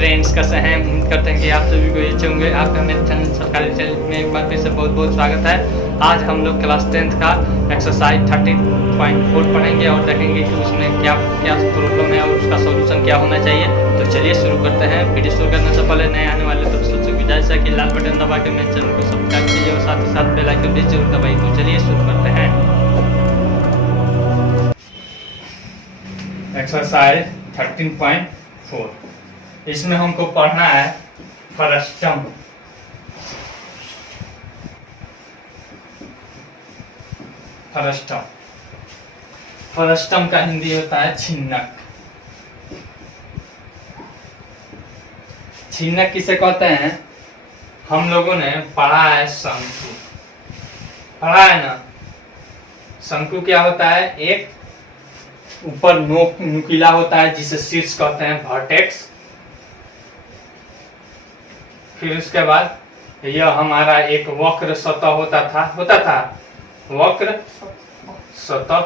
Friends, कैसे हैं? उम्मीद करते हैं कि आप सभी को अच्छे होंगे। आपका मेरे चैनल सरकारी चैनल में एक बार फिर से बहुत बहुत स्वागत है। आज हम लोग क्लास 10th का एक्सरसाइज 13.4 पढ़ेंगे और देखेंगे कि उसमें क्या क्या प्रॉब्लम है और उसका सॉल्यूशन क्या होना चाहिए। तो चलिए शुरू करते हैं। वीडियो शुरू करने से पहले नए आने वाले दोस्तों से गुजारिश है कि लाल बटन दबा के मेरे चैनल को सब्सक्राइब कीजिए और साथ ही साथ बेल आइकन भी जरूर दबाइए। तो चलिए शुरू करते हैं। एक्सरसाइज 13.4, इसमें हमको पढ़ना है फ्रस्टम। फ्रस्टम फ्रस्टम का हिंदी होता है छिन्नक। छिन्नक किसे कहते हैं? हम लोगों ने पढ़ा है शंकु, पढ़ा है ना। शंकु क्या होता है? एक ऊपर नोक नुकीला होता है जिसे शीर्ष कहते हैं वर्टेक्स। फिर उसके बाद यह हमारा एक वक्र सतह होता था वक्र सतह।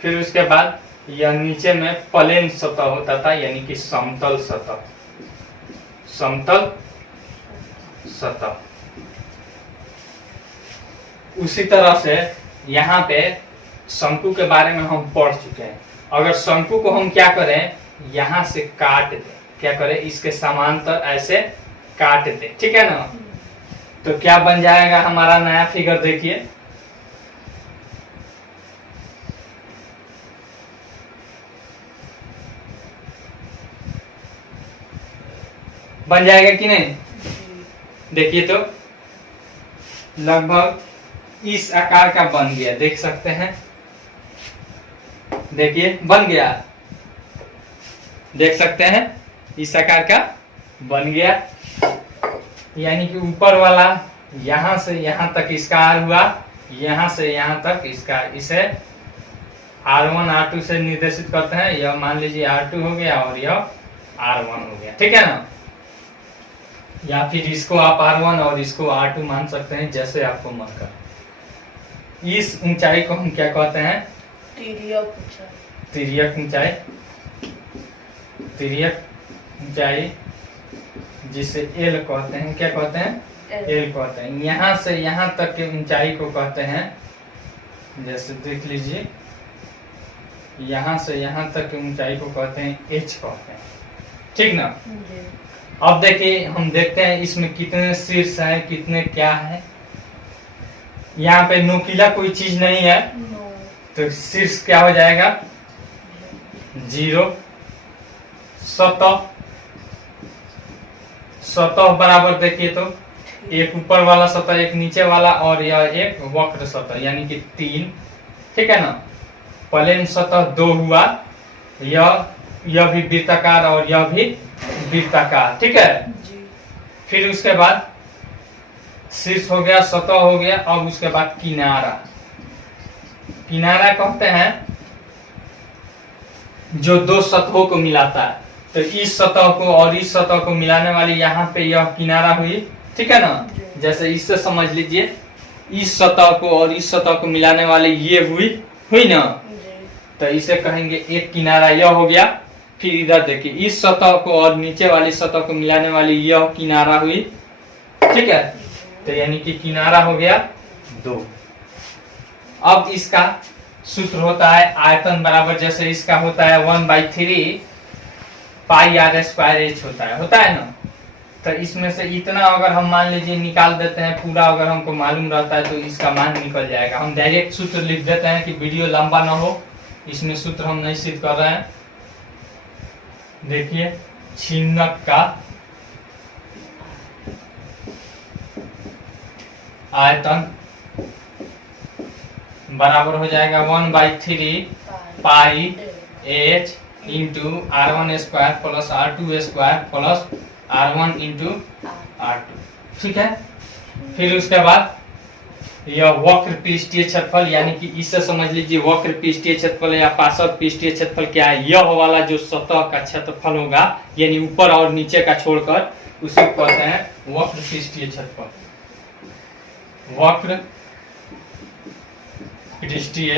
फिर उसके बाद यह नीचे में प्लेन सतह होता था, यानी कि समतल सतह। समतल सतह। उसी तरह से यहाँ पे शंकु के बारे में हम पढ़ चुके हैं। अगर शंकु को हम क्या करें, यहाँ से काट दें, क्या करें, इसके समांतर ऐसे काट दें, ठीक है ना। तो क्या बन जाएगा हमारा नया फिगर? देखिए, बन जाएगा कि नहीं? देखिए तो लगभग इस आकार का बन गया, देख सकते हैं। देखिए बन गया, देख सकते हैं, इस आकार का बन गया। यानी कि ऊपर वाला यहां से यहां तक इसका आर हुआ, यहां से यहां तक इसका, इसे R1 R2 से निर्देशित करते हैं। यह मान लीजिए R2 हो गया और यह R1 हो गया, ठीक है ना। या फिर इसको आप R1 और इसको R2 मान सकते हैं, जैसे आपको मन करे। इस ऊंचाई को हम क्या कहते हैं? तिर्यक ऊंचाई। तिर्यक ऊंचाई जिसे L कहते हैं। क्या कहते हैं? L कहते हैं। यहाँ से यहाँ तक के ऊंचाई को कहते हैं, जैसे देख लीजिए, यहाँ से यहाँ तक की ऊंचाई को कहते हैं H कहते हैं, ठीक ना। अब देखिए, हम देखते हैं इसमें कितने शीर्ष है, कितने क्या है। यहाँ पे नुकीला कोई चीज नहीं है, तो शीर्ष क्या हो जाएगा? 0। सतह बराबर देखिए तो एक ऊपर वाला सतह, एक नीचे वाला, और यह एक वक्र सतह, यानी कि 3, ठीक है ना। प्लेन सतह 2 हुआ, यह भी वृत्ताकार और यह भी वृत्ताकार, ठीक है जी। फिर उसके बाद शीर्ष हो गया, सतह हो गया। अब उसके बाद किनारा। किनारा कहते हैं जो दो सतहों को मिलाता है। तो इस सतह को और इस सतह को मिलाने वाली यहाँ पे यह किनारा हुई, ठीक है ना। जैसे इससे समझ लीजिए, इस सतह को और इस सतह को मिलाने वाली ये हुई ना, तो इसे कहेंगे एक किनारा, यह हो गया। फिर इधर देखिए, इस सतह को और नीचे वाली सतह को मिलाने वाली यह किनारा हुई, ठीक है। तो यानी कि किनारा हो गया 2। अब इसका सूत्र होता है आयतन बराबर, जैसे इसका होता है 1/3 पाई r स्क्वायर h होता है ना। तो इसमें से इतना अगर हम मान लीजिए निकाल देते हैं, पूरा अगर हमको मालूम रहता है तो इसका मान निकल जाएगा। हम डायरेक्ट सूत्र लिख देते हैं कि वीडियो लंबा ना हो, इसमें सूत्र हम नहीं सिद्ध कर रहे हैं। देखिए, छिन्नक का आयतन बराबर हो जाएगा 1/3 pi h into R1 square plus R2 square plus R1 into R2, ठीक है। फिर उसके बाद यह वक्र पृष्ठीय क्षेत्रफल, यानी कि इससे समझ लीजिए वक्र पृष्ठीय क्षेत्रफल या पार्श्व पृष्ठीय क्षेत्रफल क्या है। यह वाला जो सतह का क्षेत्रफल होगा, यानी ऊपर और नीचे का छोड़कर, उसे कहते हैं वक्र पृष्ठीय क्षेत्रफल। वक्र पृष्ठीय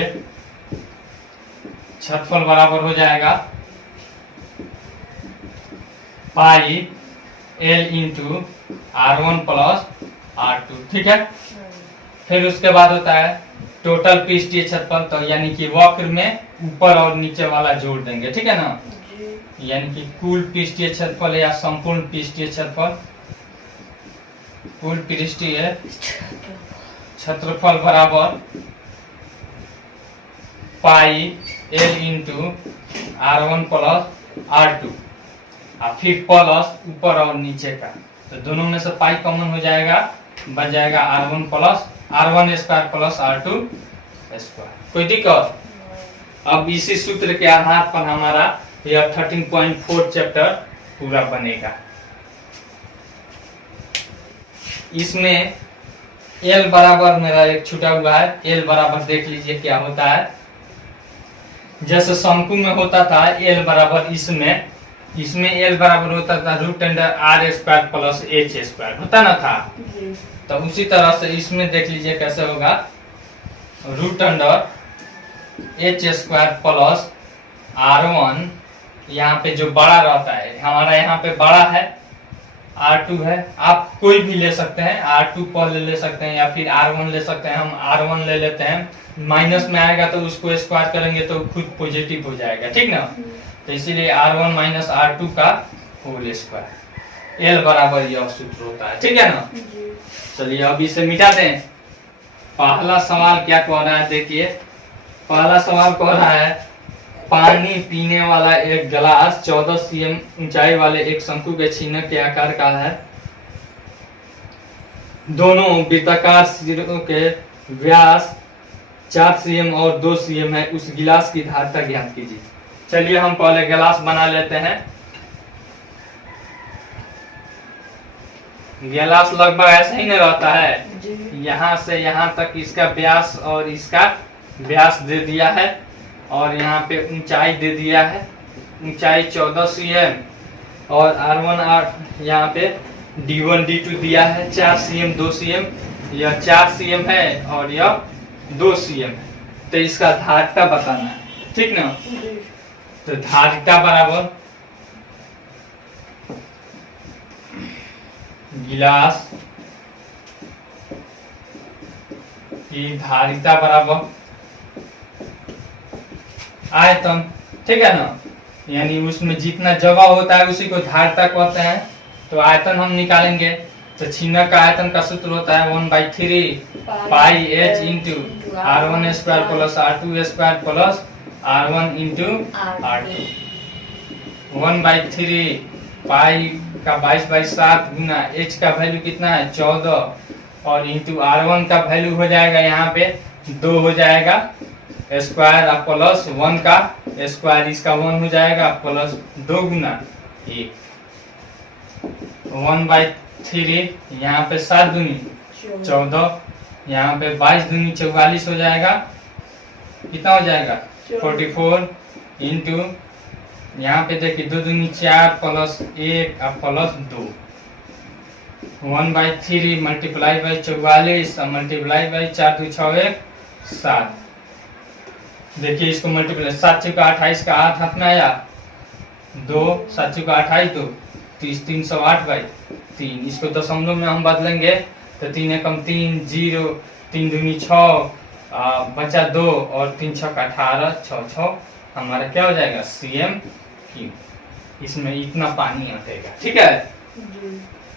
क्षेत्रफल बराबर हो जाएगा pi L into R1 plus R2, ठीक है। फिर उसके बाद होता है टोटल पृष्ठीय क्षेत्रफल, तो यानी कि वक्र में ऊपर और नीचे वाला जोड़ देंगे, ठीक है ना। यानी कि कुल पृष्ठीय क्षेत्रफल या संपूर्ण पृष्ठीय क्षेत्रफल, कुल पृष्ठीय क्षेत्रफल बराबर pi L into R1 plus R2 और फिर प्लस ऊपर और नीचे का, तो दोनों में से पाई कॉमन हो जाएगा, बच जाएगा R1 square plus R2 square. कोई दिक्कत? अब इसी सूत्र के आधार पर हमारा यह 13.4 चैप्टर पूरा बनेगा। इसमें L बराबर मेरा एक छूटा हुआ है, L बराबर देख लीजिए क्या होता है। जैसे शंकु में होता था L बराबर, इसमें L बराबर होता था root under R square plus H square, होता ना था। तो उसी तरह से इसमें देख लीजिए कैसे होगा, root under H square plus R1, यहाँ पे जो बड़ा रहता है हमारा, यहाँ पे बड़ा है R2 है, आप कोई भी ले सकते हैं, R2 पर ले सकते हैं या फिर R1 ले सकते हैं। हम R1 ले लेते हैं, माइनस में आएगा तो उसको स्क्वायर करेंगे तो खुद पॉजिटिव हो जाएगा, ठीक ना। तो इसीलिए R1 माइनस R2 का होल स्क्वायर, L बराबर यह सूत्र होता है, ठीक है ना। चलिए अब इसे मिटा दें। पहला सवाल क्या कह रहा है, देखिए पहला सवाल कह रहा है पानी पीने वाला एक गिलास 14 cm ऊंचाई वाले एक शंकु के छीने के आकार का है। दोनों वृत्ताकार सिरों के व्यास 4 cm और 2 cm है। उस गिलास की धारिता ज्ञात कीजिए। चलिए हम पहले गिलास बना लेते हैं। गिलास लगभग ऐसा ही नहीं रहता है, यहाँ से यहाँ तक इसका व्यास और इसका व्यास दे दिया है, और यहाँ पे ऊंचाई दे दिया है, ऊंचाई 14 cm और R1 यहाँ पे D1 D2 दिया है 4 cm 2 cm, यह 4 cm है और यह 2 cm है। तो इसका धारिता बताना है, ठीक ना। तो धारिता बराबर गिलास की धारिता बराबर आयतन, ठीक है ना। यानी उसमें जितना जगह होता है उसी को धारिता कहते हैं। तो आयतन हम निकालेंगे, तो छीनक का आयतन का सूत्र होता है 1/3 pi H into R1 square plus R2 square plus R1 into R2। 1/3 पाई का 22/7 गुना H का वैल्यू कितना है 14 और इंटू R1 का वैल्यू हो जाएगा यहाँ पे 2 हो जाएगा स्क्वायर प्लस 1 का स्क्वायर, इसका 1 हो जाएगा प्लस 2 गुना 1। 1/3 यहाँ पे 7 दूनी 14, यहाँ पे 22 दूनी 44 हो जाएगा। कितना हो जाएगा 44 इंटू यहाँ पे देखिए 2 दूनी 4 plus 1 plus 2। 1/3 multiply by 44 multiply by 4 2 6 1 7। देखिए इसको मल्टीप्लाई 7 चौका 28 का 8 हाथ में आया 2, 7 चौका 28 2 30 308/3। इसको दशमलव में हम बदलेंगे तो 3 एकम 3 0 3 दूनी 6 बचा 2 और 3 छक 18 6 6 हमारा क्या हो जाएगा cm क्यूब। इसमें इतना पानी अटेगा, ठीक है।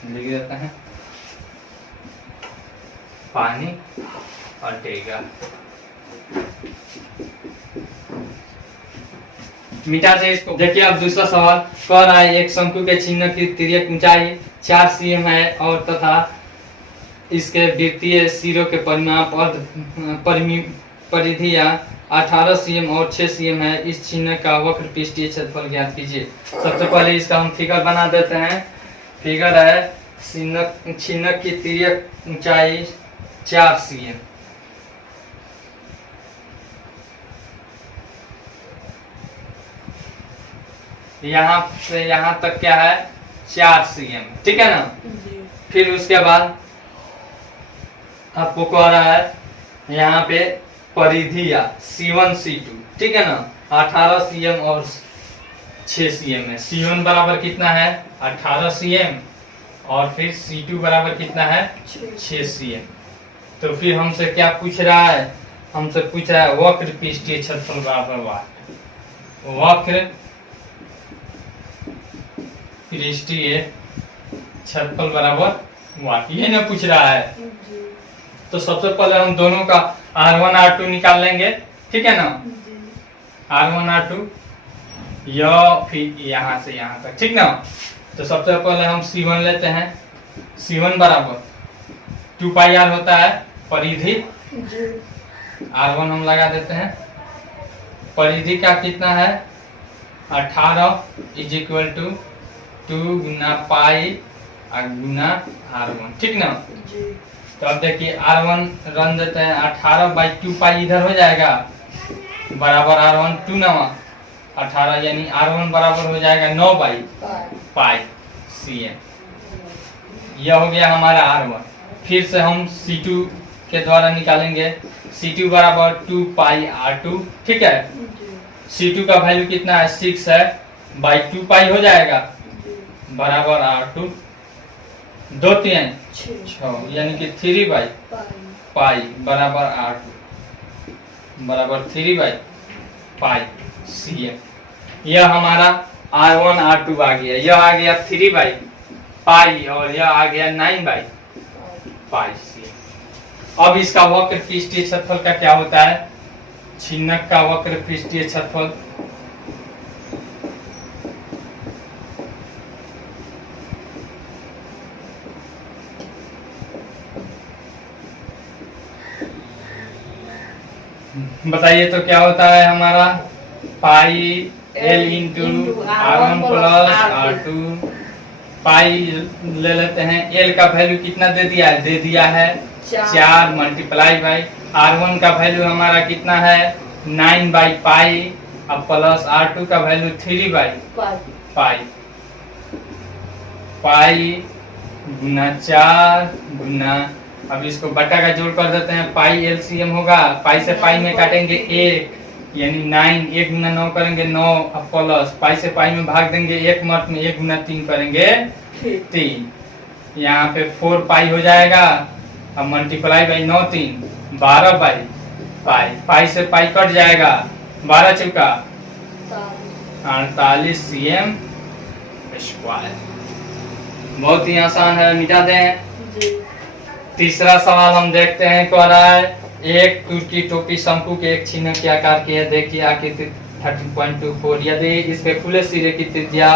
लिख देते हैं पानी अटेगा। मिटा दे इसको। देखिए अब दूसरा सवाल कह रहा है एक शंकु के चिन्ह की तिर्यक ऊंचाई 4 cm है और तथा इसके वृत्तीय सिरों के परिधि या 18 cm और 6 cm है। इस चिन्ह का वक्र पृष्ठीय क्षेत्रफल ज्ञात कीजिए। सबसे पहले इसका हम फिगर बना देते हैं। फिगर है चिन्ह की तिर्यक ऊंचाई 4 cm। यहाँ से यहाँ तक क्या है 4 cm, ठीक है ना। फिर उसके बाद आपको कह रहा है यहाँ पे परिधि या C1 C2, ठीक है ना। 18 cm और 6 cm है। C1 बराबर कितना है 18 cm और फिर C2 बराबर कितना है 6 cm। तो फिर हमसे क्या पूछ रहा है, हमसे पूछ रहा है वक्र पृष्ठीय क्षेत्रफल बराबर वाट। वक्र पृष्ठीय क्षेत्रफल बराबर वाट, ये ना पूछ रहा है। तो सबसे पहले हम दोनों का R1 R2 निकाल लेंगे, ठीक है ना। R1 R2 यह फिर यहाँ से यहाँ तक, ठीक ना। तो सबसे पहले हम C1 लेते हैं। C1 बराबर 2 पाई R होता है परिधि, R1 हम लगा देते हैं। परिधि का कितना है 18 इज इक्वल टू 2 गुना पाई गुना R1, ठीक ना। तो अब देखिए R1 रन देते हैं, 18 बाई 2 पाई इधर हो जाएगा बराबर R1 2 नवा 18, यानी R1 बराबर हो जाएगा 9 बाई पाई cm। यह हो गया हमारा R1। फिर से हम C2 के द्वारा निकालेंगे। C2 बराबर 2 पाई R2, ठीक है। C2 का वैल्यू कितना है 6 है, बाई 2 पाई हो जाएगा बराबर R2 2 3 6, यानी कि 3 बाई पाई बराबर R2 बराबर 3 बाई पाई cm। यह हमारा R1 R2 आ गया। यह आ गया 3 बाई पाई और यह आ गया 9 बाई पाई cm। अब इसका वक्र पृष्ठीय क्षेत्रफल का क्या होता है, छिन्नक का वक्र पृष्ठीय क्षेत्रफल बताइए तो क्या होता है हमारा पाई L into R1 plus R2। पाई ले लेते हैं, L का वैल्यू कितना दे दिया है, दे दिया है 4 मल्टीप्लाई बाई R1 का वैल्यू हमारा कितना है 9 बाई पाई, अब प्लस R2 का वैल्यू 3 बाई पाई। पाई गुना 4 गुना, अब इसको बटा का जोड़ कर देते हैं, पाई LCM होगा, पाई से पाई में काटेंगे 1 यानी 9, 1 गुना 9 करेंगे 9, अब प्लस पाई से पाई में भाग देंगे 1 मत में 1 गुना 3 करेंगे 3, यहाँ पे 4 पाई हो जाएगा। अब मल्टीप्लाई बाई 9 3 12 बाई पाई, पाई से पाई कट जाएगा 12 चुका 48 cm स्क्वायर। बहुत ही आसान है, मिटा दें। तीसरा सवाल हम देखते हैं, कह रहा है एक टूटी टोपी शंकु के एक छिन्न के आकार की है, देखिए आकृति 30.24। यदि इसके खुले सिरे की त्रिज्या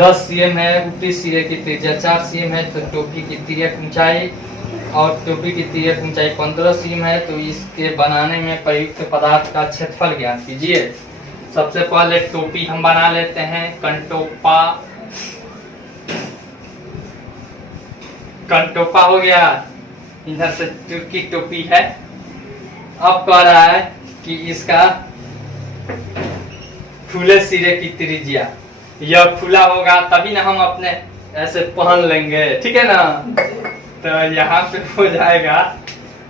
10 cm है, ऊपरी सिरे की त्रिज्या 4 cm है, तो टोपी की तिर्यक ऊंचाई और टोपी की तिर्यक ऊंचाई 15 cm है, तो इसके बनाने में प्रयुक्त पदार्थ का क्षेत्रफल ज्ञात कीजिए। सबसे पहले टोपी हम बना लेते हैं, कंटोपा। कंटोपा हो गया, इधर से तुर्की टोपी है। अब कह रहा है कि इसका खुले सिरे की त्रिज्या, यह खुला होगा तभी ना हम अपने ऐसे पहन लेंगे, ठीक है ना। तो यहाँ पे हो जाएगा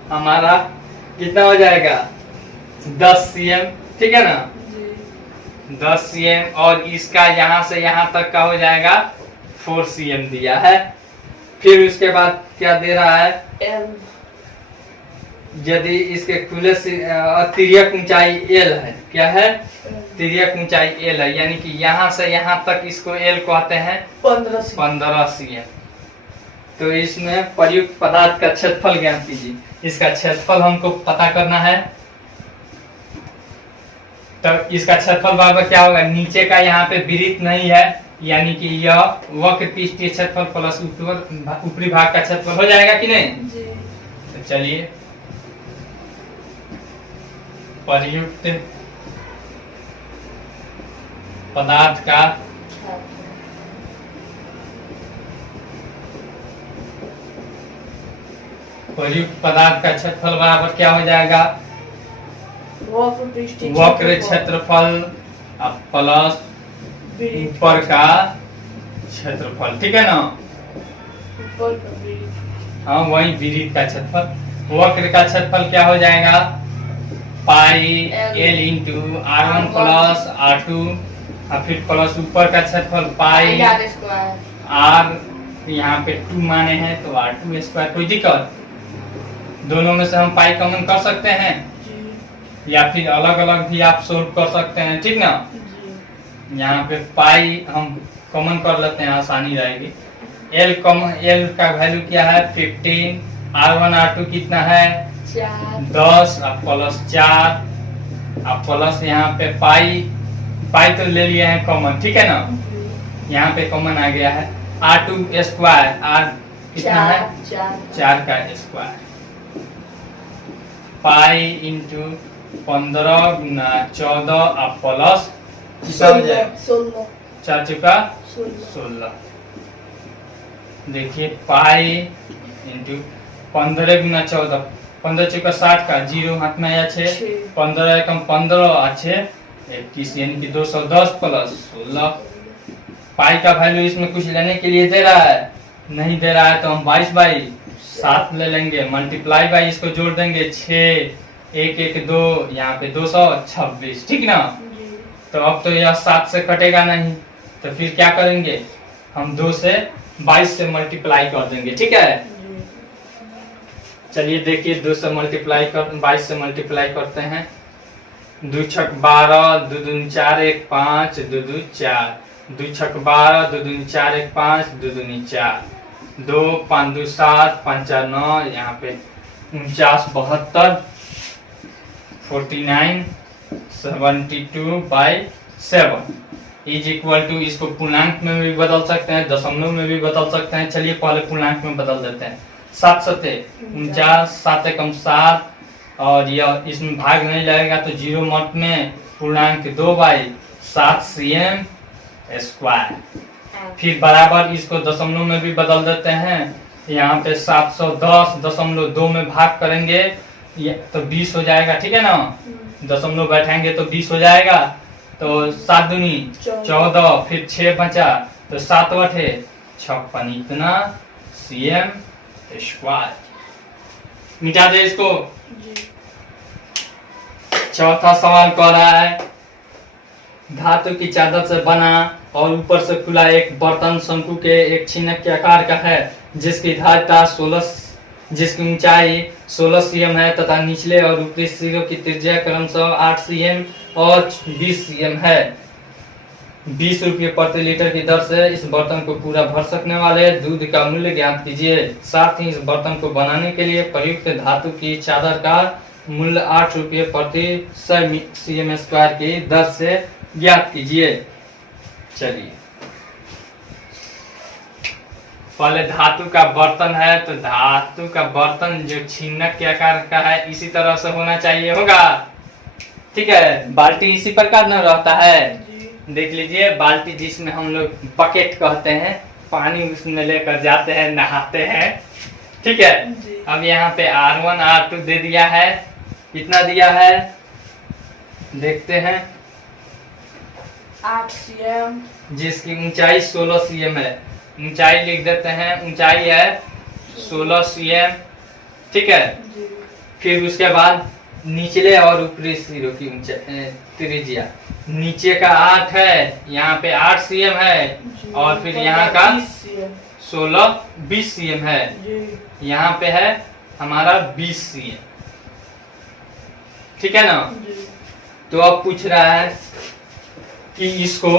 हमारा कितना हो जाएगा 10 cm, ठीक है ना 10 cm, और इसका यहाँ से यहाँ तक का हो जाएगा 4 cm दिया है। फिर उसके बाद क्या दे रहा है, यदि इसके खुले से तिर्यक ऊंचाई L है, क्या है तिर्यक ऊंचाई L है, यानी कि यहाँ से यहाँ तक इसको L कहते हैं 15 cm। तो इसमें प्रयुक्त पदार्थ का क्षेत्रफल ज्ञात कीजिए। इसका क्षेत्रफल हमको पता करना है, तो इसका क्षेत्रफल बराबर क्या होगा, नीचे का यहाँ पे वृत्त नहीं है, यानी कि यह वक्र पृष्ठीय क्षेत्रफल प्लस ऊपरी भाग का क्षेत्रफल हो जाएगा कि नहीं। तो चलिए प्रयुक्त पदार्थ का प्रयुक्त पदार्थ का क्षेत्रफल बराबर क्या हो जाएगा, वक्र क्षेत्रफल प्लस ऊपर का क्षेत्रफल, ठीक है ना। हाँ वही वृत्त का क्षेत्रफल। वक्र का क्षेत्रफल क्या हो जाएगा, पाई L into R1 plus R2, और फिर प्लस ऊपर का क्षेत्रफल पाई आर यहाँ पे 2 माने हैं तो R2 स्क्वायर। कोई दिक्कत? दोनों में से हम पाई कॉमन कर सकते हैं या फिर अलग अलग भी आप सोल्व कर सकते हैं, ठीक ना। यहाँ पे पाई हम कॉमन कर लेते हैं, आसानी रहेगी। एल का वैल्यू क्या है 15, R1 R2 कितना है 10, अब प्लस 4, अब प्लस यहाँ पे पाई तो ले लिए हैं कॉमन, ठीक है ना। यहाँ पे कॉमन आ गया है R2 स्क्वायर, आर कितना है 4 का स्क्वायर, पाई इंटू 15 गुना 14 अब प्लस 4 चुका 16। देखिए पाई इंटू 15 गुना 14, 15 चुका 60 का, 0 हाथ में आया 6, 15 एकम 15 अच्छे 21 यानी कि 210 प्लस 16। पाई का वैल्यू इसमें कुछ लेने के लिए दे रहा है, नहीं दे रहा है तो हम 22/7 ले लेंगे, मल्टीप्लाई बाई इसको जोड़ देंगे 6, 1 1 2, यहाँ पे 226, ठीक ना। तो अब तो यह 7 से कटेगा नहीं, तो फिर क्या करेंगे हम 2 से 22 से मल्टीप्लाई कर देंगे, ठीक है। चलिए देखिए 2 से मल्टीप्लाई कर 22 से मल्टीप्लाई करते हैं। 2 छक 12, 2 दूनी 4 1 5, 2 2 4, 2 छक 12, 2 दूनी 4 1 5, 2 दूनी 4, 2 5 2 7, 5 4 9, यहाँ पे 49 72, 49 72/7 इज इक्वल टू, इसको पूर्णांक में भी बदल सकते हैं, दशमलव में भी बदल सकते हैं। चलिए पहले पूर्णांक में बदल देते हैं। 7 सते 49, 7 एकम 7, और यह इसमें भाग नहीं लगेगा तो 0 मत में पूर्णांक 2/7 cm स्क्वायर। फिर बराबर इसको दशमलव में भी बदल देते हैं। यहाँ पे 710.2 में भाग करेंगे तो 20 हो जाएगा, ठीक है ना। दशमलव बैठाएंगे तो 20 हो जाएगा, तो 7 दूनी 14, फिर 6 बचा तो 7 बटे 56 इतना cm स्क्वायर। मिटा दे इसको। चौथा सवाल कह रहा है धातु की चादर से बना और ऊपर से खुला एक बर्तन शंकु के एक छिन्नक के आकार का है, जिसकी धारिता 16, जिसकी ऊंचाई 16 cm है तथा निचले और ऊपरी सिरों की त्रिज्या क्रमशः 8 cm और 20 cm है। 20 रुपये प्रति लीटर की दर से इस बर्तन को पूरा भर सकने वाले दूध का मूल्य ज्ञात कीजिए। साथ ही इस बर्तन को बनाने के लिए प्रयुक्त धातु की चादर का मूल्य 8 रुपये प्रति 100 cm स्क्वायर की दर से ज्ञात कीजिए। चलिए पहले धातु का बर्तन है, तो धातु का बर्तन जो छिन्नक के आकार का है इसी तरह से होना चाहिए, होगा, ठीक है। बाल्टी इसी प्रकार न रहता है, देख लीजिए बाल्टी जिसमें हम लोग बकेट कहते हैं, पानी उसमें लेकर जाते हैं, नहाते हैं, ठीक है। अब यहाँ पे R1 R2 दे दिया है, कितना दिया है देखते हैं 8 cm, जिसकी ऊंचाई 16 cm है। ऊंचाई लिख देते हैं, ऊंचाई है 16 cm, ठीक है। फिर उसके बाद निचले और ऊपरी सिरों की ऊंचाई त्रिज्या, नीचे का 8 है, यहाँ पे 8 cm है, और फिर यहाँ का 20 cm है, यहाँ पे है हमारा 20 cm, ठीक है ना। तो अब पूछ रहा है कि इसको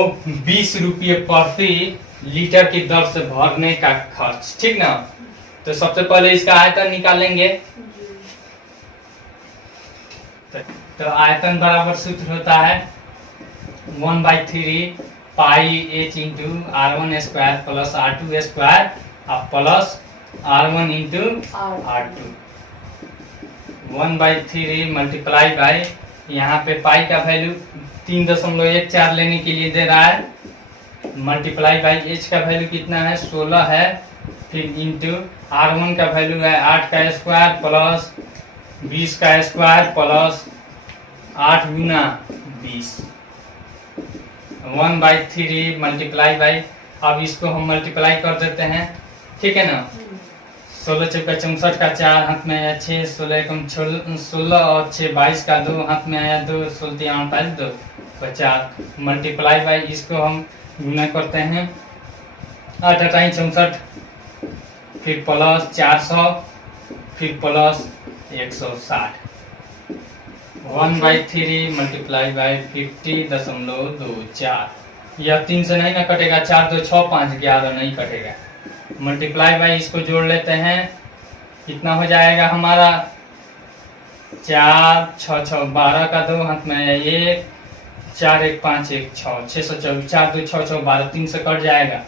20 रुपये प्रति लीटर की दर से भरने का खर्च, ठीक ना। तो सबसे पहले इसका आयतन निकालेंगे। तो आयतन बराबर सूत्र होता है 1/3 pi h into R1 square plus R2 square और plus R1 into R2। 1/3 multiply by, यहाँ पे पाई का वैल्यू 3.14 लेने के लिए दे रहा है, मल्टीप्लाई बाई h का वैल्यू कितना है 16 है, फिर इंटू R1 का वैल्यू है 8 का स्क्वायर प्लस 20 का square plus 8 Guna 20, 1/3 multiply by. अब इसको हम मल्टीप्लाई कर देते हैं, ठीक है ना। 16 चौका 64 का 4 हाथ में आया 6, 16 एकम 16 और 6 22 का 2 हाथ में आया 2, 16 48 2 50 मल्टीप्लाई बाई, इसको हम गुना करते हैं 8 अठाई 64, फिर प्लस 400, फिर प्लस 160। 1/3 multiply by 50.24। यह 3 से नहीं ना कटेगा, 4 2 6 5 11 नहीं कटेगा। मल्टीप्लाई बाई इसको जोड़ लेते हैं, कितना हो जाएगा हमारा 4 6 6 12 का 2 हाथ में 1 4 1 5 1 6 624, 4 2 6 6 12, 3 से कट जाएगा,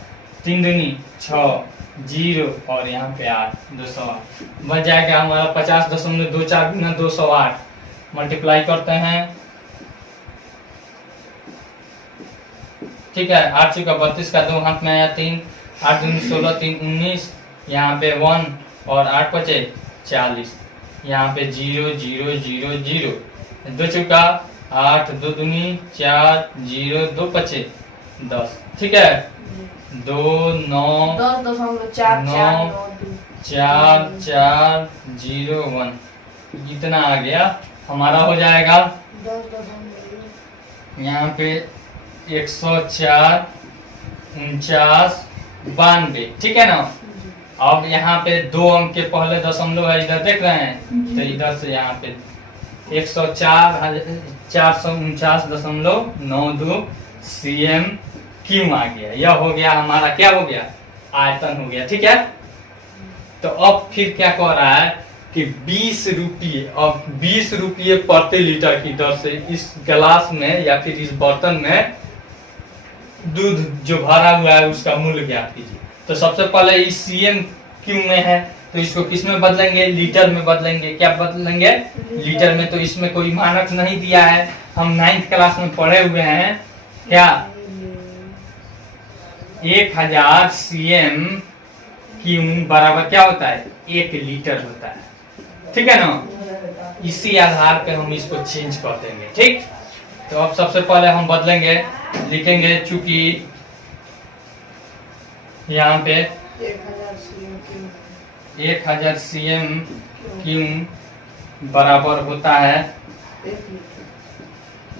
3 दूनी 6 0 और यहाँ पे 8 208 बच जाएगा हमारा 50.24 गुना 208। मल्टीप्लाई करते हैं, ठीक है। 8 चुका 32 का 2 हाथ में आया 3, 8 दूनी 16 3 19, यहाँ पे 1 और 8 बचे 40, यहाँ पे 0 0 0 0, 2 चुका 8 2 दूनी 4 0 2 बचे 10, ठीक है। 2 9 10.4 9 4 4 0 1, इतना आ गया हमारा। हो जाएगा यहाँ पे 104 49 92, ठीक है ना। अब यहाँ पे 2 अंक के पहले दशमलव है, इधर देख रहे हैं, तो इधर से यहाँ पे 104,449.92 cm क्यों आ गया। यह हो गया हमारा, क्या हो गया, आयतन हो गया, ठीक है। तो अब फिर क्या कह रहा है कि 20 रुपये, अब 20 रुपये प्रति लीटर की दर से इस गिलास में या फिर इस बर्तन में दूध जो भरा हुआ है उसका मूल्य ज्ञात कीजिए। तो सबसे पहले इस सीएम क्यू में है, तो इसको किस में बदलेंगे, लीटर में बदलेंगे। क्या बदलेंगे, लीटर में। तो इसमें कोई मानक नहीं दिया है, हम 9th क्लास में पढ़े हुए हैं, क्या 1000 सीएम क्यू बराबर क्या होता है, 1 लीटर होता है, ठीक है ना। इसी आधार पे हम इसको चेंज कर देंगे, ठीक। तो अब सबसे पहले हम बदलेंगे, लिखेंगे, चूंकि यहाँ पे 1000 सीएम क्यू बराबर होता है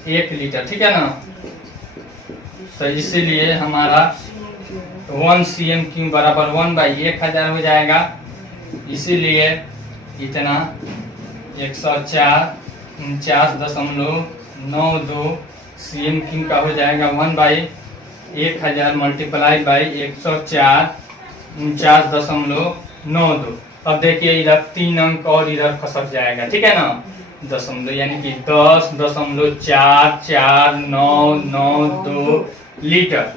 1 लीटर, ठीक है ना। तो इसीलिए हमारा 1 सीएम क्यू बराबर 1/1000 हो जाएगा। इसीलिए इतना 104.49.92 सीएम क्यू का हो जाएगा 1/1000 मल्टीप्लाई बाई 104.49.92। अब देखिए इधर 3 अंक और इधर खसक जाएगा, ठीक है ना, दशमलव, यानी कि 10.4492 लीटर,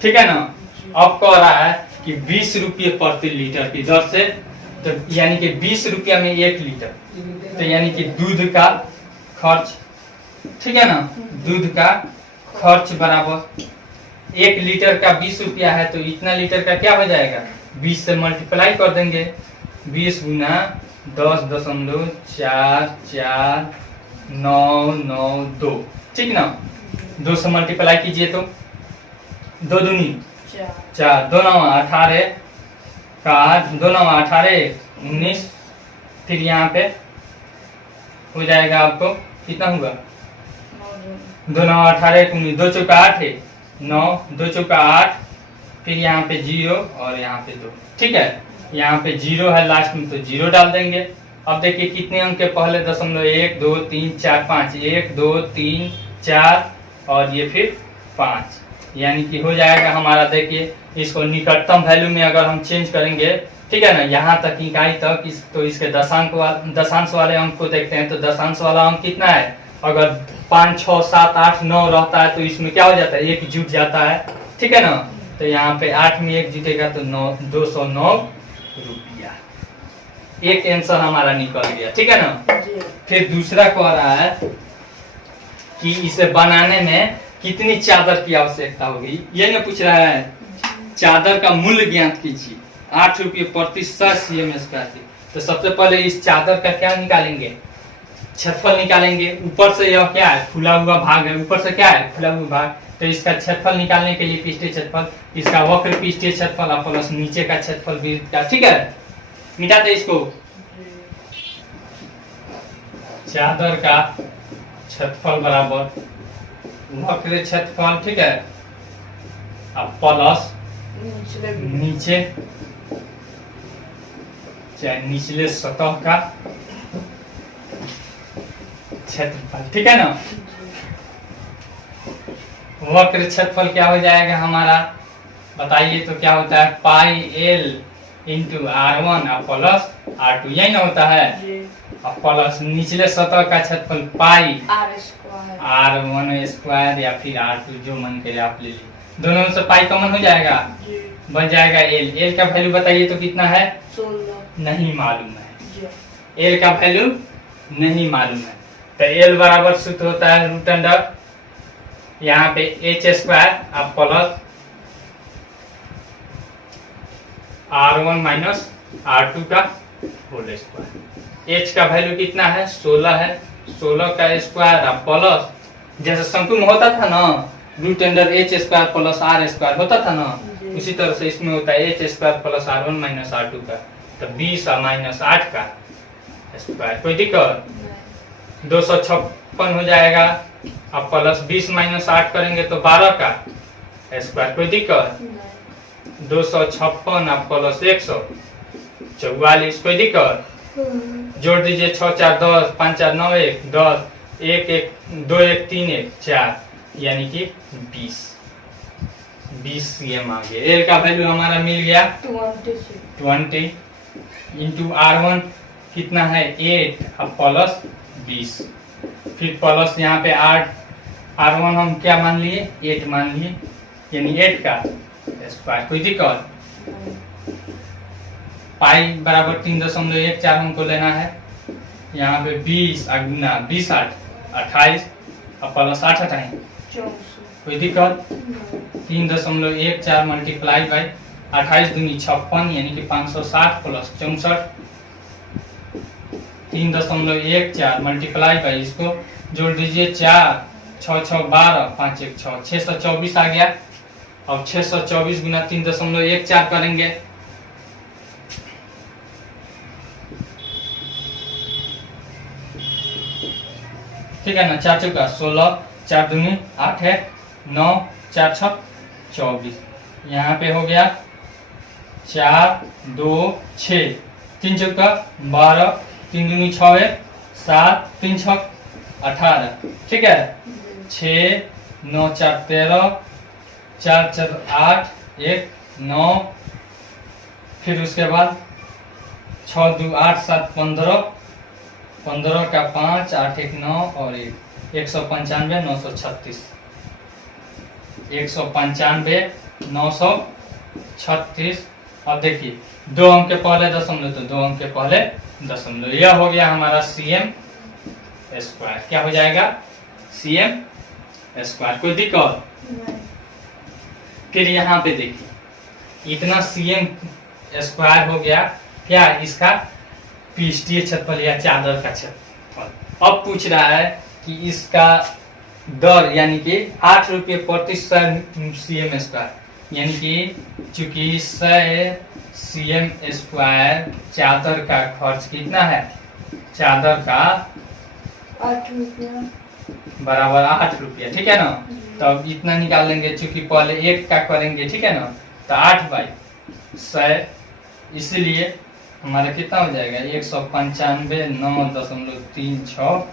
ठीक है ना। अब कह रहा है कि 20 रुपये प्रति लीटर की दर से, तो यानी कि 20 रुपया में 1 लीटर, तो यानी कि दूध का खर्च, ठीक है ना, दूध का खर्च बराबर 1 लीटर का 20 रुपया है, तो इतना लीटर का क्या हो जाएगा, 20 से मल्टीप्लाई कर देंगे, 20 गुना 10.449992, ठीक ना। 2 से मल्टीप्लाई कीजिए तो 2 दूनी 4, 2 9 18 का 2 9 18 19, फिर यहाँ पे हो जाएगा आपको कितना हुआ, 2 9 18 19, 2 चौका 8 है 9, 2 चौका 8, फिर यहाँ पे 0 और यहाँ पे 2, ठीक है। यहाँ पे 0 है लास्ट में, तो 0 डाल देंगे। अब देखिए कितने अंक के पहले दशमलव, 1 2 3 4 5, 1 2 3 4 और ये फिर 5, यानी कि हो जाएगा हमारा, देखिए इसको निकटतम वैल्यू में अगर हम चेंज करेंगे, ठीक है ना, यहाँ तक इकाई तक, तो इसके दशांश वाले अंक को देखते हैं। तो दशांश वाला अंक कितना है, अगर 5 6 7 8 9 रहता है तो इसमें क्या हो जाता है, 1 जुट जाता है, ठीक है ना। तो यहाँ पे 8 में 1 जुटेगा तो 209 रुपया, एक आंसर हमारा निकल गया, ठीक है ना। फिर दूसरा कह रहा है कि इसे बनाने में कितनी चादर की आवश्यकता होगी, ये ना पूछ रहा है। चादर का मूल्य ज्ञात कीजिए, 8 रुपये प्रति 100 सीएम स्क्वायर फीट। तो सबसे पहले इस चादर का क्या निकालेंगे, क्षेत्रफल निकालेंगे। ऊपर से यह क्या है, खुला हुआ भाग है, ऊपर से क्या है, खुला हुआ भाग। तो इसका क्षेत्रफल निकालने के लिए पृष्ठीय क्षेत्रफल, इसका वक्र पृष्ठीय क्षेत्रफल प्लस नीचे का क्षेत्रफल भी, ठीक है। मिटाते इसको, चादर का क्षेत्रफल बराबर वक्र क्षेत्रफल, ठीक है, अब प्लस नीचे चाहे निचले सतह का क्षेत्रफल, ठीक है ना। वक्र क्षेत्रफल क्या हो जाएगा हमारा, बताइए तो क्या होता है, पाई एल इंटू R1 और प्लस R2, यही ना होता है। और प्लस निचले सतह का क्षेत्रफल पाई R1 स्क्वायर या फिर R2, जो मन करे आप ले लीजिए। दोनों में से पाई कॉमन हो जाएगा, बन जाएगा एल। एल का वैल्यू बताइए तो कितना है, 16 नहीं मालूम है। एल का वैल्यू नहीं मालूम है, तो एल बराबर सूत्र होता है रूट अंडर यहाँ पे एच स्क्वायर अब प्लस R1 माइनस R2 का होल स्क्वायर। एच का वैल्यू कितना है, 16 है। 16 का स्क्वायर अब प्लस, जैसे शंकु में होता था ना root under H square plus R square होता था ना, उसी तरह से इसमें होता है H square plus R1 minus R2 का, तो 20 और माइनस 8 का स्क्वायर। कोई दिक्कत, 256 हो जाएगा। अब प्लस 20 माइनस 8 करेंगे तो 12 का स्क्वायर। कोई दिक्कत, 256 अब प्लस 144। कोई दिक्कत, जोड़ दीजिए 6 4 10, 5 4 9 1 10, 1 1 2 1 3 1 4, यानी कि 20 cm आ गया। एल का वैल्यू हमारा मिल गया 20 इंटू R1 कितना है 8 अब प्लस 20, फिर प्लस यहाँ पे 8, R1 हम क्या मान लिए 8 मान लिए, यानी 8 का स्क्वायर। कोई दिक्कत, पाई बराबर 3.14 हमको लेना है। यहाँ पे 20 गुना 20 8 28 और प्लस 8 हटाएंगे। कोई दिक्कत, 3.14 मल्टीप्लाई बाई 28 दूनी 56, यानी कि 560 प्लस 64, 3.14 मल्टीप्लाई बाई, इसको जोड़ दीजिए 4 6 6 12 5 1 6, 624 आ गया। अब 624 गुना 3.14 करेंगे, ठीक है ना। 4 चौका 16, 4 दूनी 8 है, 9 4 6 24, यहाँ पे हो गया 4 2 6, 3 चौका 12, 3 दूनी 6 है 7, 3 6 18, ठीक है। 6 9 4 13, 4 4 8 1 9, फिर उसके बाद 6 2 8 7 15, 15 का 5 8 1 9 और 1, 195 936, 195 936। अब देखिए 2 अंक के पहले दशमलव तो 2 अंक के पहले दशमलव, यह हो गया हमारा cm स्क्वायर। क्या हो जाएगा, cm स्क्वायर। कोई दिक्कत, फिर यहाँ पे देखिए इतना cm स्क्वायर हो गया, क्या इसका पृष्ठीय क्षेत्रफल या चादर का क्षेत्रफल। अब पूछ रहा है कि इसका दर, यानी कि 8 रुपये प्रति 100 cm स्क्वायर, यानी कि चूंकि 100 cm स्क्वायर चादर का खर्च कितना है, चादर का 8 रुपया बराबर 8 रुपया, ठीक है ना। तो अब इतना निकाल लेंगे, चूंकि पहले 1 का करेंगे, ठीक है ना। तो 8 बाई 100, इसलिए हमारा कितना हो जाएगा 195 9.36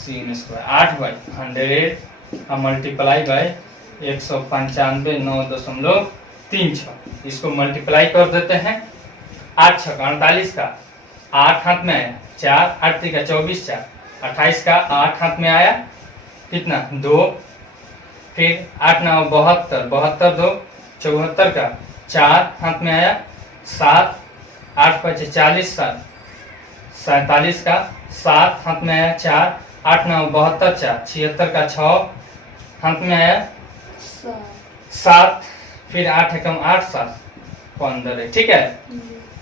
cm square. 8 by 100 multiply by 195 9.36, इसको मल्टीप्लाई कर देते हैं। 8 6 48 का 8 हाथ में आया 4, 8 3 का 24 4 28 का 8 हाथ में आया कितना 2, फिर 8 9 72 72 2 74 का 4 हाथ में आया 7, 8 5 40 7 47 का 7 हाथ में आया 4, 8 9 72 4 76 का 6 हाथ में आया 7, फिर 8 एकम 8 7 15, ठीक है,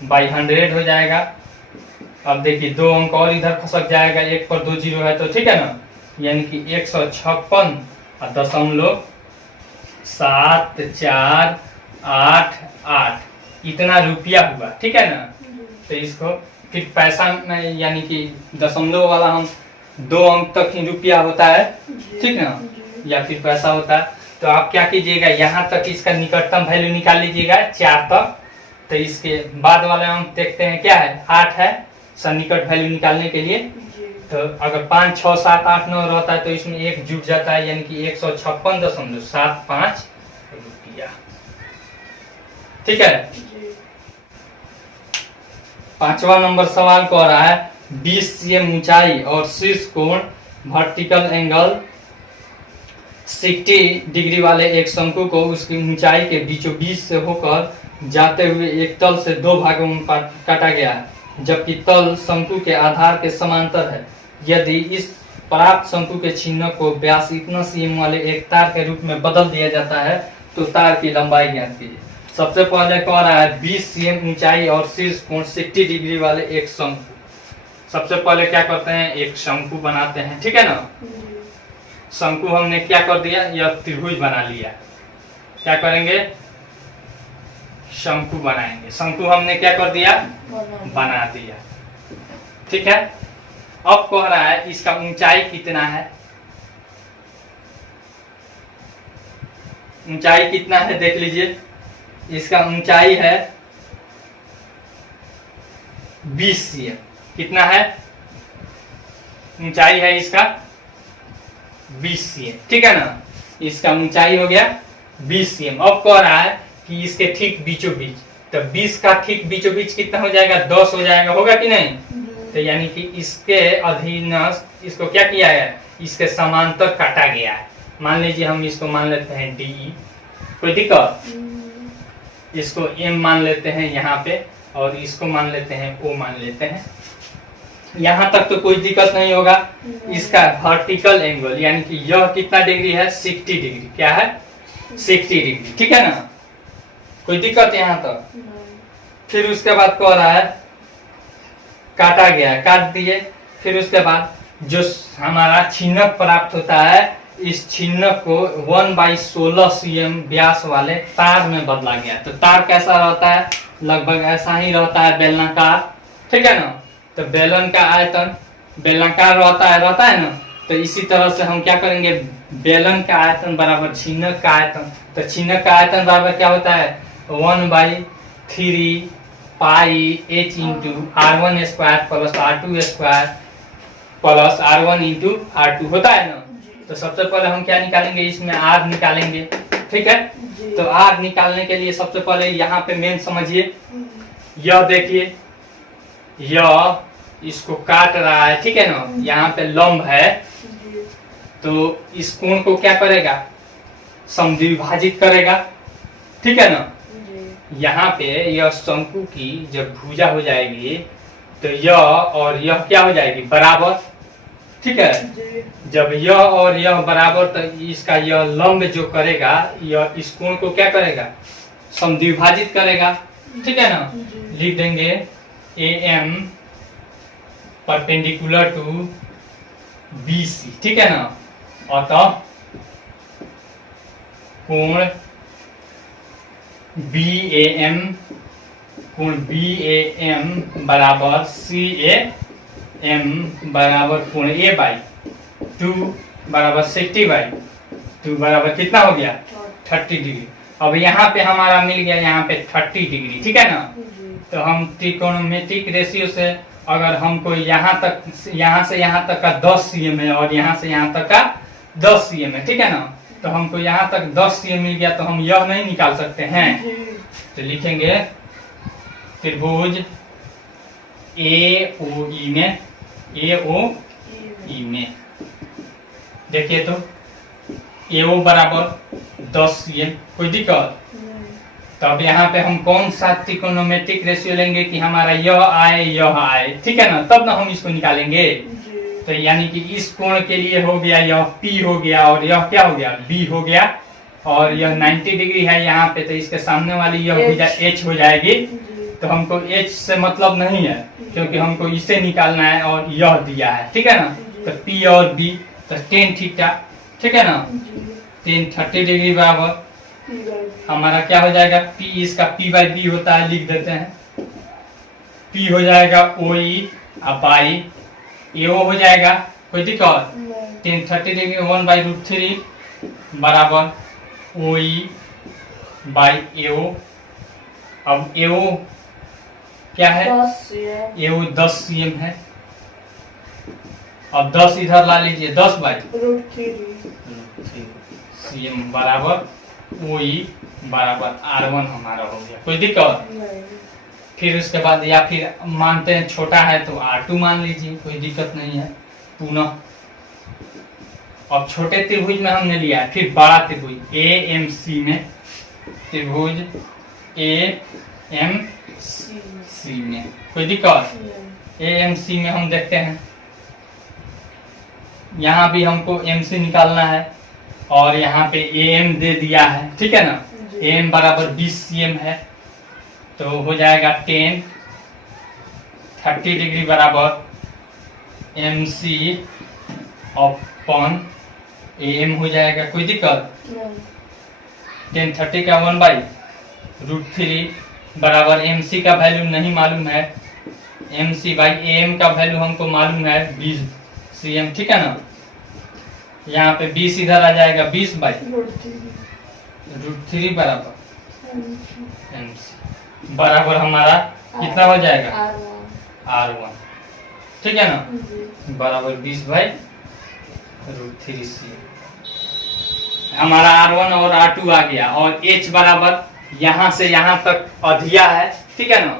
बाई 100 हो जाएगा। अब देखिए 2 अंक और इधर खसक जाएगा, 1 पर 2 जीरो है तो, ठीक है ना, यानी कि 156.748 इतना रुपया हुआ, ठीक है ना। तो इसको फिर पैसा में, यानी कि दशमलव वाला हम 2 अंक तक ही रुपया होता है, ठीक ना, या फिर पैसा होता है। तो आप क्या कीजिएगा, यहाँ तक इसका निकटतम वैल्यू निकाल लीजिएगा 4 तक। तो इसके बाद वाले अंक देखते हैं क्या है, 8 है सन्निकट वैल्यू निकालने के लिए। जी। तो अगर 5, 6, 7, 8, 9 रहता है तो इसमें 1 जुट जाता है, यानी कि 156.75 रुपया। ठीक है। जी। 5वां नंबर सवाल कह रहा है 20 cm ऊंचाई और शीर्ष कोण वर्टिकल एंगल 60 डिग्री वाले एक शंकु को उसकी ऊंचाई के बीचों बीच से होकर जाते हुए एक तल से 2 भागों में काटा गया है, जबकि तल शंकु के आधार के समांतर है। यदि इस प्राप्त शंकु के चिन्ह को व्यास इतना cm वाले एक तार के रूप में बदल दिया जाता है तो तार की लंबाई ज्ञात कीजिए। सबसे पहले कह रहा है 20 cm ऊंचाई और शीर्ष कोण 60 डिग्री वाले एक शंकु। सबसे पहले क्या करते हैं, एक शंकु बनाते हैं, ठीक है ना। शंकु हमने क्या कर दिया, यह त्रिभुज बना लिया। क्या करेंगे, शंकु बनाएंगे। शंकु हमने क्या कर दिया, बना दिया। ठीक है। अब कह रहा है इसका ऊंचाई कितना है, ऊंचाई कितना है देख लीजिए। इसका ऊंचाई है 20 cm। कितना है ऊंचाई है इसका 20 cm, ठीक है ना। इसका ऊंचाई हो गया 20 cm। अब कह रहा है कि इसके ठीक बीचों बीच, तो 20 का ठीक बीचों बीच कितना हो जाएगा, 10 हो जाएगा, होगा कि नहीं। तो यानी कि इसके अधीनस्थ इसको क्या किया है, इसके समांतर काटा गया है। मान लीजिए हम इसको मान लेते हैं डी, कोई दिक्कत, इसको एम मान लेते हैं यहाँ पे, और इसको मान लेते हैं ओ मान लेते हैं। यहाँ तक तो कोई दिक्कत नहीं होगा। इसका वर्टिकल एंगल यानी कि यह कितना डिग्री है, 60 डिग्री। क्या है, 60 डिग्री, ठीक है ना। कोई दिक्कत यहाँ तक। फिर उसके बाद कह रहा है काटा गया, काट दिए। फिर उसके बाद जो हमारा चिन्ह प्राप्त होता है, इस चिन्ह को 1/16 cm व्यास वाले तार में बदला गया। तो तार कैसा रहता है, लगभग ऐसा ही रहता है, बेलनाकार, ठीक है ना। तो बेलन का आयतन बेलनाकार रहता है ना। तो इसी तरह से हम क्या करेंगे, बेलन का आयतन बराबर चिन्ह का आयतन। तो चिन्ह का आयतन बराबर क्या होता है, 1/3 pi h into r1 square plus r2 square plus r1 into r2 होता है ना। तो सबसे पहले हम क्या निकालेंगे, इसमें r निकालेंगे, ठीक है। तो r निकालने के लिए सबसे पहले यहाँ पे मेन समझिए, यह देखिए, यह इसको काट रहा है, ठीक है ना। यहाँ पे लंब है, तो इस कोण को क्या करेगा, समद्विभाजित करेगा, ठीक है ना। यहाँ पे यह शंकु की जब भुजा हो जाएगी तो यह और यह क्या हो जाएगी, बराबर, ठीक है। जब यह और यह बराबर, तो इसका यह लंब जो करेगा, यह इस कोण को क्या करेगा, समद्विभाजित करेगा, ठीक है ना। लिख देंगे AM परपेंडिकुलर टू BC, ठीक है ना। अतः कोण BAM बराबर CAM बराबर कोण A/2 बराबर 60/2 बराबर कितना हो गया, 30 डिग्री। अब यहाँ पे हमारा मिल गया, यहाँ पे 30 डिग्री, ठीक है ना। तो हम त्रिकोणमितिक रेशियो से अगर हमको यहाँ से यहाँ तक का 10 cm है और यहाँ से यहाँ तक का 10 cm है, ठीक है ना। तो हमको यहाँ तक 10 cm मिल गया, तो हम यह नहीं निकाल सकते हैं। तो लिखेंगे त्रिभुज AOE में देखिए, तो AO बराबर 10 cm, कोई दिक्कत। तो अब यहाँ पे हम कौन सा त्रिकोणमितिक रेशियो लेंगे कि हमारा यह आए, ठीक है ना, तब ना हम इसको निकालेंगे। तो यानी कि इस कोण के लिए हो गया यह P हो गया, और यह क्या हो गया, B हो गया, और यह 90 डिग्री है यहाँ पे, तो इसके सामने वाली यह भुजा H हो जाएगी। तो हमको H से मतलब नहीं है, क्योंकि हमको इसे निकालना है और यह दिया है, ठीक है ना। तो P और B, तो tan थीटा, ठीक है ना, tan 30 डिग्री बराबर हमारा क्या हो जाएगा, P, इसका P/B होता है, लिख देते हैं। P हो जाएगा OE और बाई AO हो जाएगा, कोई दिक्कत। tan 30 डिग्री 1/√3 बराबर ओ ई बाई एओ। अब एओ क्या है? 10 है। एओ 10 cm है। अब 10 इधर ला लीजिए, 10 बाई √3 cm बराबर ओ ई बराबर R1 हमारा हो गया। कोई दिक्कत? नहीं। फिर उसके बाद या फिर मानते हैं छोटा है तो R2 मान लीजिए, कोई दिक्कत नहीं है। पुनः अब छोटे त्रिभुज में हमने लिया है, फिर बड़ा त्रिभुज AMC में, त्रिभुज AMC में कोई दिक्कत? AMC में हम देखते हैं, यहाँ भी हमको MC निकालना है और यहाँ पे AM दे दिया है, ठीक है ना। AM बराबर 20 cm है, तो हो जाएगा 30 डिग्री बराबर MC अपॉन AM हो जाएगा। कोई दिक्कत? 10 का 1/√3 बराबर MC का वैल्यू नहीं मालूम है, MC बाई AM का वैल्यू हमको मालूम है 20 cm, ठीक है ना। यहाँ पे 20 इधर आ जाएगा, 20 बाई √3 बराबर MC बराबर हमारा कितना हो जाएगा? R1, ठीक है ना, बराबर 20 बाई √3 cm। हमारा R1 और R2 आ गया। और H बराबर यहाँ से यहाँ तक अधिया है, ठीक है ना,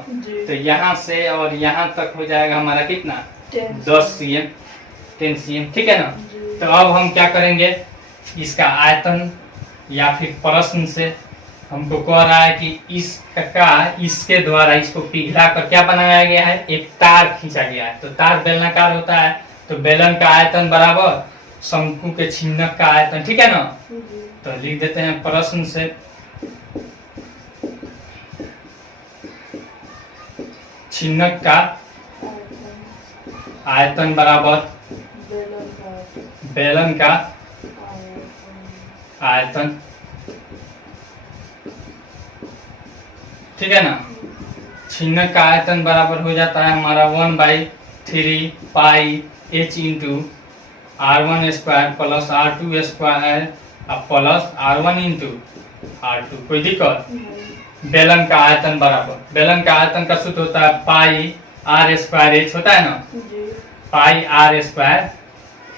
तो यहाँ से और यहाँ तक हो जाएगा हमारा कितना? 10 cm, 10 cm, ठीक है ना। तो अब हम क्या करेंगे, इसका आयतन या फिर प्रश्न से हमको कह रहा है कि इसके द्वारा इसको पिघला कर क्या बनाया गया है? एक तार खींचा गया है। तो तार बेलनाकार होता है, तो बेलन का आयतन बराबर शंकु के छिन्नक का आयतन, ठीक है ना। तो लिख देते हैं प्रश्न से छिन्नक का आयतन बराबर बेलन का आयतन, ठीक है ना। छिन्नक का आयतन बराबर हो जाता है हमारा 1/3 pi H into R1 square plus R2 square plus R1 into R2। कोई दिक्कत? बेलन का आयतन बराबर, बेलन का आयतन का सूत्र होता है पाई R स्क्वायर H होता है ना, पाई R स्क्वायर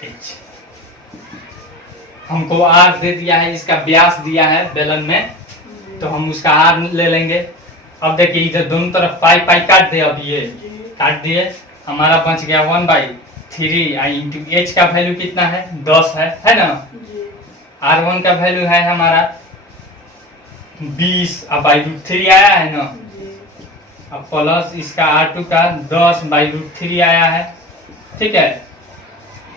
H। हमको R दे दिया है, इसका व्यास दिया है बेलन में, तो हम उसका R ले लेंगे। अब देखिए इधर दोनों तरफ पाई पाई काट दे, अब ये काट दिए, हमारा बच गया 1/3 इंटू H का वैल्यू कितना है? 10 है ना। R1 का वैल्यू है हमारा 20 अब √3 आया है ना, अब प्लस इसका R2 का 10/√3 आया है, ठीक है।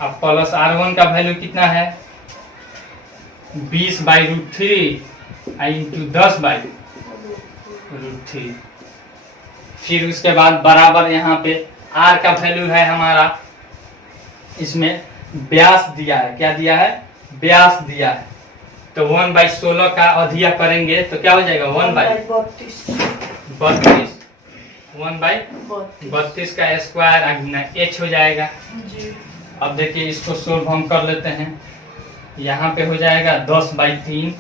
अब प्लस R1 का वैल्यू कितना है? 20/√3 इंटू 10/√3। फिर उसके बाद बराबर यहाँ पे R का वैल्यू है हमारा, इसमें व्यास दिया है, क्या दिया है? व्यास दिया है। तो 1/16 का अधिया करेंगे तो क्या हो जाएगा? 1/32 1/32 का स्क्वायर गुना H हो जाएगा। अब देखिए इसको सोल्व हम कर लेते हैं। यहाँ पे हो जाएगा 10/3,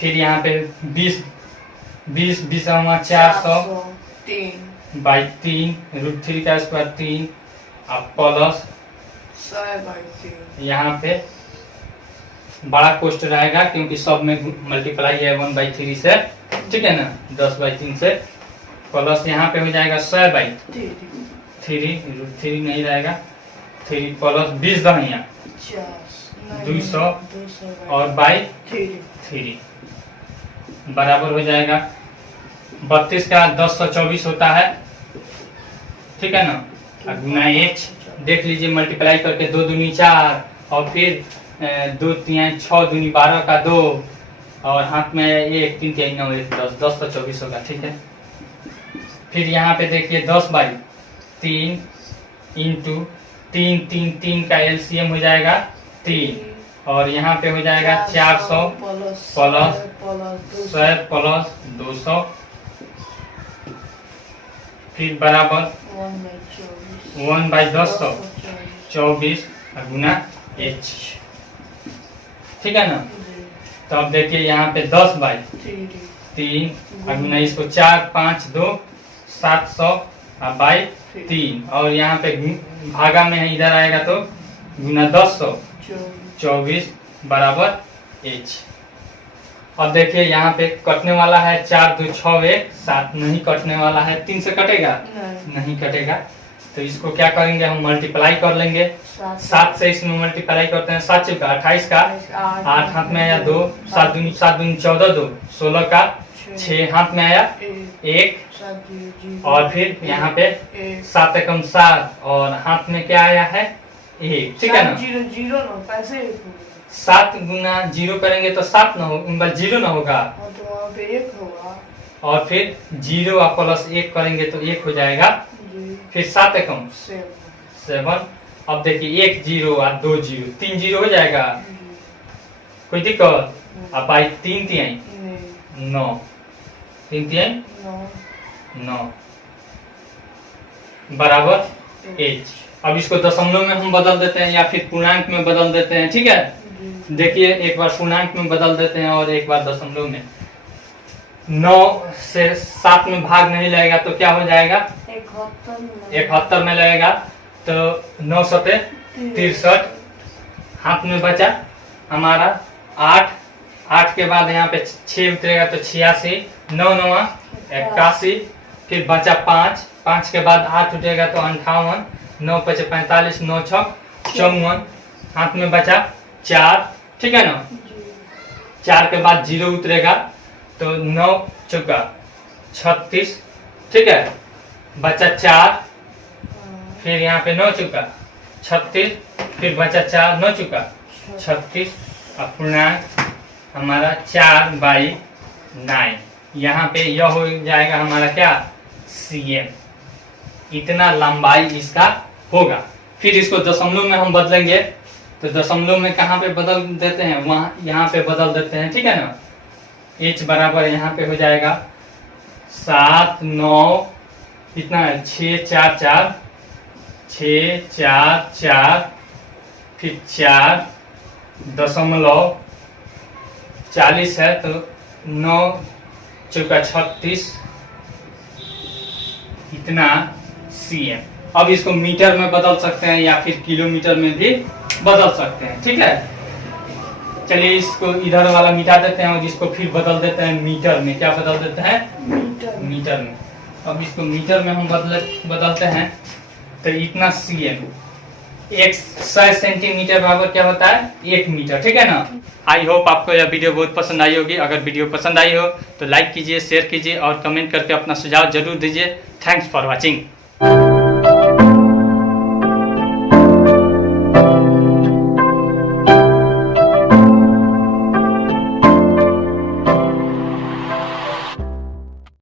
फिर यहाँ पे 20 400/3 √3 का स्क्वायर 3 अब प्लस यहाँ पे बड़ा कोष्ट रहेगा क्योंकि सब में मल्टीप्लाई है 1/3 से, ठीक है ना, 10/3 से, प्लस यहाँ पे हो जाएगा 100/3 √3 नहीं रहेगा, 3 प्लस 20 दहिया 200 और /3 बराबर हो जाएगा 32 का 1024 होता है, ठीक है ना, गुना H देख लीजिए मल्टीप्लाई करके 2 दूनी 4 और फिर 2 3 6 दूनी 12 का 2 और हाथ में 1 3 3 9 1 10 1024 होगा, ठीक है। फिर यहाँ पे देखिए 10/3 इंटू 3 का LCM हो जाएगा 3 और यहाँ पे हो जाएगा 400 प्लस 100 प्लस 200 फिर बराबर 1/10 24 गुना H। ठीक है ना। जी तो अब देखिए यहाँ पे 10 बाई 3, अब गुना इसको 4 5 2 700 बाई 3, और यहाँ पे भागा में है, इधर आएगा तो गुना 10 24 बराबर h। अब देखिए यहाँ पे कटने वाला है 4 2 6 1 7, नहीं कटने वाला है, 3 से कटेगा नहीं कटेगा। तो इसको क्या करेंगे हम, मल्टीप्लाई कर लेंगे। 7 से इसमें मल्टीप्लाई करते हैं, 7 चौका 28 का 8 हाथ में आया 2, 7 दूनी 14 2 16 का 6 हाथ में आया 1, और फिर यहाँ पे 7 एकम 7 और हाथ में क्या आया है 1, ठीक है ना। 7 गुना 0 करेंगे तो 7 ना हो, 0 ना होगा, तो वहाँ पे 1 होगा, और फिर 0 और प्लस 1 करेंगे तो 1 हो जाएगा, फिर 7 एकम 7। अब देखिए 1 0 और 2 0, 3 0 हो जाएगा, कोई दिक्कत। अब भाई 3 तिहाई 9, 3 तिहाई 9 बराबर h। अब इसको दशमलव में हम बदल देते हैं या फिर पूर्णांक में बदल देते हैं, ठीक है। देखिए एक बार पूर्णांक में बदल देते हैं और एक बार दशमलव में। 9 से 7 में भाग नहीं लगेगा तो क्या हो जाएगा, 71 में लगेगा, तो 9 सते 63, हाथ में बचा हमारा 8, 8 के बाद यहाँ पे 6 उतरेगा तो 86, 9 9 81, फिर बचा 5, 5 के बाद 8 उठेगा तो 58, 9 5 45, 9 6 54, हाथ में बचा 4, ठीक है ना। 4 के बाद 0 उतरेगा तो 9 चौका 36, ठीक है, बचा 4, फिर यहाँ पे 9 चौका 36, फिर बचा 4, 9 चौका 36, और पूर्णांक हमारा 4 बाई 9, यहाँ पे यह हो जाएगा हमारा क्या, cm। इतना लंबाई इसका होगा। फिर इसको दशमलव में हम बदलेंगे, तो दशमलव में कहाँ पे बदल देते हैं, वहाँ यहाँ पे बदल देते हैं, ठीक है ना। h बराबर यहाँ पे हो जाएगा 7 9, कितना है 6 4 4 6 4 4, फिर 4 दशमलव 40 है तो 9 चौका 36, इतना cm। अब इसको मीटर में बदल सकते हैं या फिर किलोमीटर में भी बदल सकते हैं, ठीक है। चलिए इसको इधर वाला मिटा देते हैं और इसको फिर बदल देते हैं मीटर में। क्या बदल देते हैं, मीटर में। अब इसको मीटर में हम बदलते हैं तो इतना cm, 100 सेंटीमीटर बराबर क्या होता है 1 मीटर, ठीक है ना। आई होप आपको यह वीडियो बहुत पसंद आई होगी। अगर वीडियो पसंद आई हो तो लाइक कीजिए, शेयर कीजिए और कमेंट करके अपना सुझाव जरूर दीजिए। Thanks for watching.